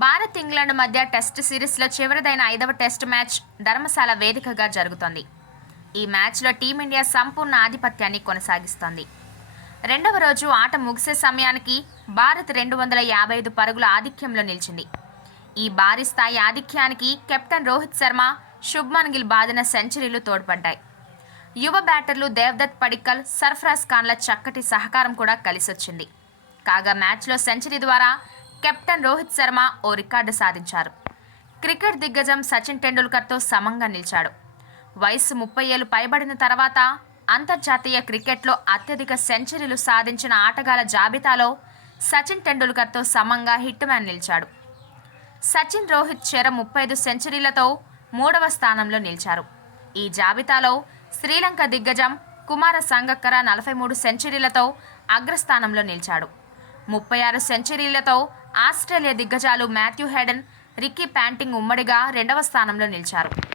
Bharat England మధ్య test సిరీస్లో చివరిదైన ఐదవ టెస్ట్ మ్యాచ్ ధర్మశాల వేదికగా జరుగుతోంది. ఈ మ్యాచ్లో టీమిండియా సంపూర్ణ ఆధిపత్యాన్ని కొనసాగిస్తోంది. రెండవ రోజు ఆట ముగిసే సమయానికి భారత్ రెండు వందల యాభై ఐదు పరుగుల ఆధిక్యంలో నిలిచింది. ఈ భారీ స్థాయి ఆధిక్యానికి కెప్టెన్ రోహిత్ శర్మ శుభ్మన్ గిల్ బాదిన సెంచరీలు తోడ్పడ్డాయి. యువ బ్యాటర్లు దేవ్దత్ పడిక్కల్ సర్ఫరాజ్ ఖాన్ల చక్కటి సహకారం కూడా కలిసొచ్చింది. కాగా మ్యాచ్లో సెంచరీ ద్వారా కెప్టెన్ రోహిత్ శర్మ ఓ రికార్డు సాధించారు. క్రికెట్ దిగ్గజం సచిన్ టెండూల్కర్తో సమంగా నిలిచాడు. వయసు ముప్పై ఏళ్ళు పైబడిన తర్వాత అంతర్జాతీయ క్రికెట్లో అత్యధిక సెంచరీలు సాధించిన ఆటగాళ్ళ జాబితాలో సచిన్ టెండూల్కర్తో సమంగా హిట్ మ్యాన్ నిలిచాడు. సచిన్ రోహిత్ చెర ముప్పై ఐదు సెంచరీలతో మూడవ స్థానంలో నిలిచారు. ఈ జాబితాలో శ్రీలంక దిగ్గజం కుమార సంగక్కర నలభై మూడు సెంచరీలతో అగ్రస్థానంలో నిలిచాడు. ముప్పై ఆరు సెంచరీలతో ఆస్ట్రేలియా దిగ్గజాలు మాథ్యూ హెడెన్ రిక్కీ ప్యాంటింగ్ ఉమ్మడిగా రెండవ స్థానంలో నిలిచారు.